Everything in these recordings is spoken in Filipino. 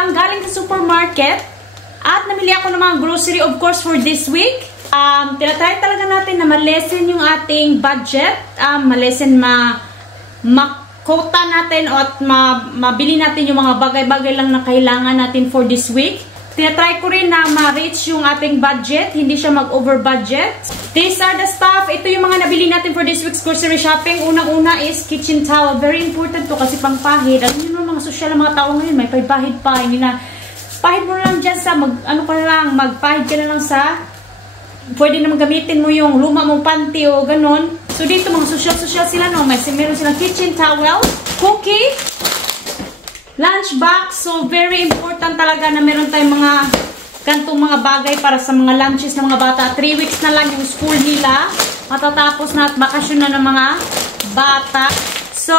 lang galing sa supermarket at namili ako ng mga grocery of course for this week. Tinatry talaga natin na ma-lessen yung ating budget, ma-lessen, makota natin at mabili natin yung mga bagay-bagay lang na kailangan natin for this week. Tinatry ko rin na ma-reach yung ating budget, hindi siya mag-over budget. These are the stuff. Ito yung mga nabili natin for this week's grocery shopping. Unang-una is kitchen towel. Very important to kasi pangpahid. Alam niyo mga social na mga tao ngayon, may pahid pa. Hindi na, pahid mo lang dyan sa, magpahid ka na lang sa, pwede naman gamitin mo yung luma mong panty o ganon. So dito mga social sila, no? Meron silang kitchen towel, cookie, lunch box. So very important talaga na meron tayong mga gantong mga bagay para sa mga lunches ng mga bata. 3 weeks na lang yung school nila. Matatapos na at bakasyon na ng mga bata. So,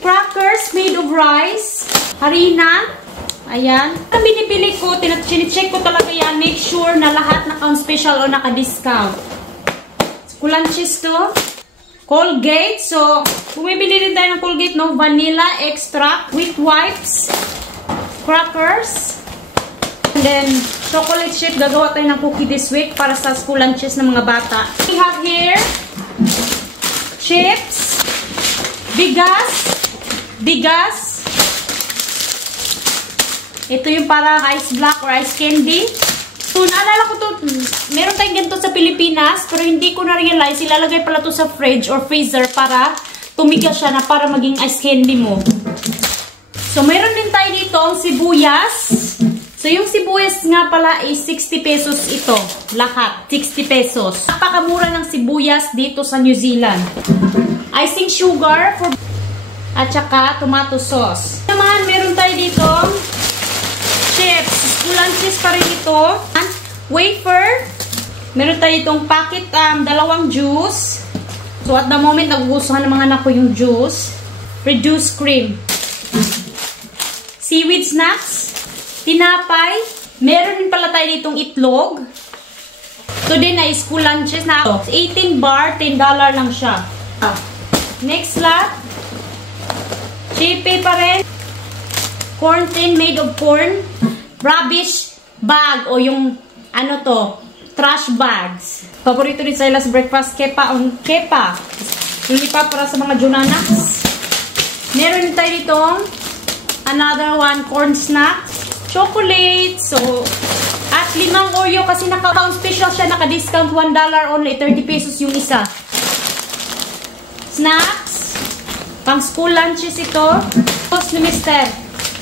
crackers made of rice, harina. Ayan. Ang binibili ko, chine-check ko talaga yan. Make sure na lahat naka-on special o naka-discount. Lunches to. Colgate. So, bumibili din tayo ng Colgate, no? Vanilla extract, wheat wipes, crackers, and then chocolate chip. Gagawa tayo ng cookie this week para sa school lunches ng mga bata. We have here chips, bigas. Ito yung parang ice block or ice candy. So, naalala ko to, meron tayong ganito sa Pilipinas, pero hindi ko na-realize, ilalagay pala to sa fridge or freezer para tumigas siya na para maging ice candy mo. So, meron din tayo dito ang sibuyas. So, yung sibuyas nga pala is 60 pesos ito. Lahat, 60 pesos. Napakamura ng sibuyas dito sa New Zealand. Icing sugar for, at saka tomato sauce. Naman, meron tayo dito chips. School lunches pa rin ito. Wafer. Meron tayo itong packet, dalawang juice. So, at the moment, nagugustuhan ng mga anak ko yung juice. Reduced cream. Seaweed snacks. Tinapay. Meron din pala tayo ditong itlog. So, din ay school lunches na 18 bar, $10 lang siya. Next lot. Chippy pa rin. Corn tin made of corn. Rubbish bag o yung ano to, trash bags. Paborito din sa ilas breakfast, kepa. Yung lipa para sa mga junanaks. Meron din tayo ditong another one, corn snacks, chocolate. So, at 5 Oreo kasi naka-pound special siya, naka-discount $1 only, 30 pesos yung isa. Snacks, pang school lunches ito. Juice ni Mister.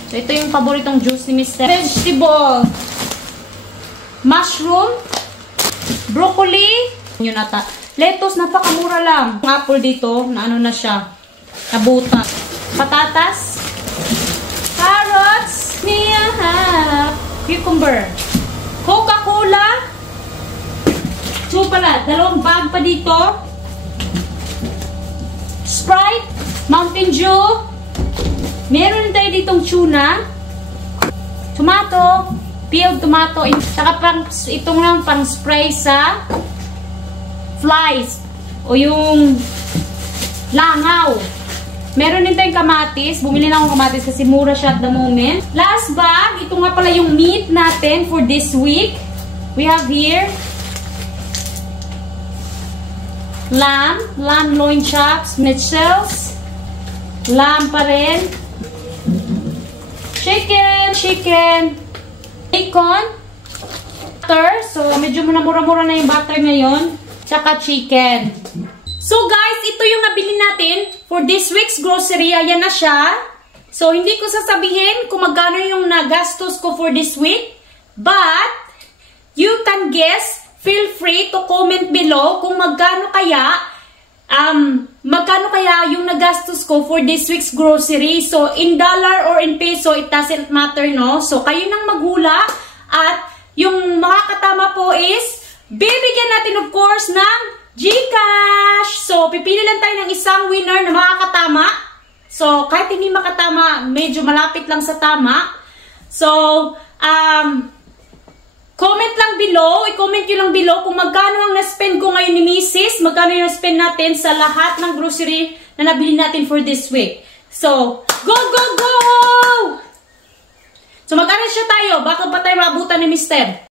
So, ito yung paboritong juice ni Mister. Vegetable. Mushroom. Broccoli. Yun ata. Lettuce, napakamura lang. Yung apple dito, na ano na siya. Nabuta. Patatas. Carrots. Cucumber. Coca-Cola. So pala, 2 bag pa dito. Sprite. Mountain Dew. Meron tayo ditong tuna. Tomato. Peeled tomato. Saka itong lang pang spray sa flies. O yung langaw. Meron din tayong kamatis. Bumili na akong kamatis kasi mura siya at the moment. Last bag. Ito nga pala yung meat natin for this week. We have here lamb loin chops, schnitzels, lamb pa rin. Chicken, bacon, butter. So, medyo mura-mura na yung butter ngayon. Tsaka chicken. So, guys, ito yung nabili natin for this week's grocery. Ayan na siya. So, hindi ko sasabihin kung magkano yung nagastos ko for this week. But, you can guess. Feel free to comment below kung magkano kaya yung nagastos ko for this week's grocery. So, in dollar or in peso, it doesn't matter, no? So, kayo nang maghula. At yung makakatama po is, bibigyan natin of course ng GCash. So, pipili lang tayo ng isang winner na makakatama. So, kahit hindi makatama, medyo malapit lang sa tama. So, comment lang below, i-comment nyo lang below kung magkano ang na-spend ko ngayon ni Mrs. Magkano yung na-spend natin sa lahat ng grocery na nabili natin for this week. So, go, go, go! So mag-arrange siya tayo. Baka pa tayo maabutan ni Mister.